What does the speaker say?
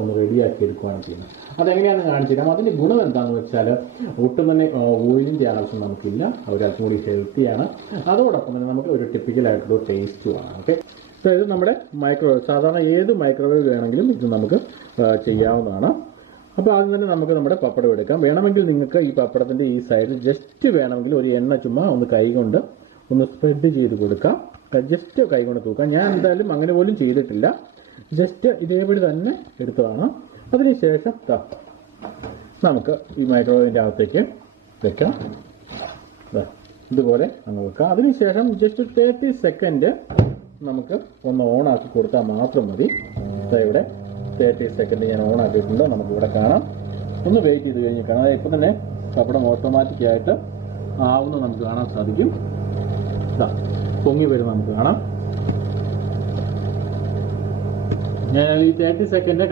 ഒന്ന് റെഡിയാക്കി എടുക്കുകയാണ് ചെയ്യുന്നത്. അതെങ്ങനെയാണെന്ന് കാണിച്ചു തരാം. അതിൻ്റെ ഗുണം എന്താണെന്ന് വെച്ചാൽ ഒട്ടും തന്നെ ഓയിലിൻ്റെ ആവശ്യം നമുക്കില്ല, ഒരല്പം കൂടി ഹെൽത്തിയാണ്, അതോടൊപ്പം തന്നെ നമുക്ക് ഒരു ടിപ്പിക്കലായിട്ടുള്ള ടേസ്റ്റുമാണ്. ഓക്കെ, അപ്പോൾ ഇത് നമ്മുടെ മൈക്രോവേവ്, സാധാരണ ഏത് മൈക്രോവേവ് വേണമെങ്കിലും ഇത് നമുക്ക് ചെയ്യാവുന്നതാണ്. അപ്പോൾ ആദ്യം തന്നെ നമുക്ക് നമ്മുടെ പപ്പടം എടുക്കാം. വേണമെങ്കിൽ നിങ്ങൾക്ക് ഈ പപ്പടത്തിൻ്റെ ഈ സൈഡിൽ ജസ്റ്റ് വേണമെങ്കിൽ ഒരു എണ്ണ ചുമ്മാ ഒന്ന് കൈ കൊണ്ട് ഒന്ന് സ്പ്രെഡ് ചെയ്ത് കൊടുക്കാം. ജസ്റ്റ് കൈ കൊണ്ട് തൂക്കാം. ഞാൻ എന്തായാലും അങ്ങനെ പോലും ചെയ്തിട്ടില്ല, ജസ്റ്റ് ഇതേപടി തന്നെ എടുത്തതാണ്. അതിനുശേഷം നമുക്ക് ഈ മൈക്രോവേവിൻ്റെ അകത്തേക്ക് വെക്കാം. ഇതുപോലെ അങ്ങ് വെക്കാം. അതിനുശേഷം ജസ്റ്റ് 30 സെക്കൻഡ് നമുക്ക് ഒന്ന് ഓണാക്കി കൊടുത്താൽ മാത്രം മതി. ഇവിടെ 30 സെക്കൻഡ് ഞാൻ ഓൺ ആക്കിയിട്ടുണ്ട്. നമുക്കിവിടെ കാണാം. ഒന്ന് വെയിറ്റ് ചെയ്ത് കഴിഞ്ഞ് കാണാം. ഇപ്പം തന്നെ പപ്പടം ഓട്ടോമാറ്റിക്കായിട്ട് ആവുന്നത് നമുക്ക് കാണാൻ സാധിക്കും. പൊങ്ങി വരുന്നത് നമുക്ക് കാണാം. ഞാൻ ഈ 30 സെക്കൻഡ്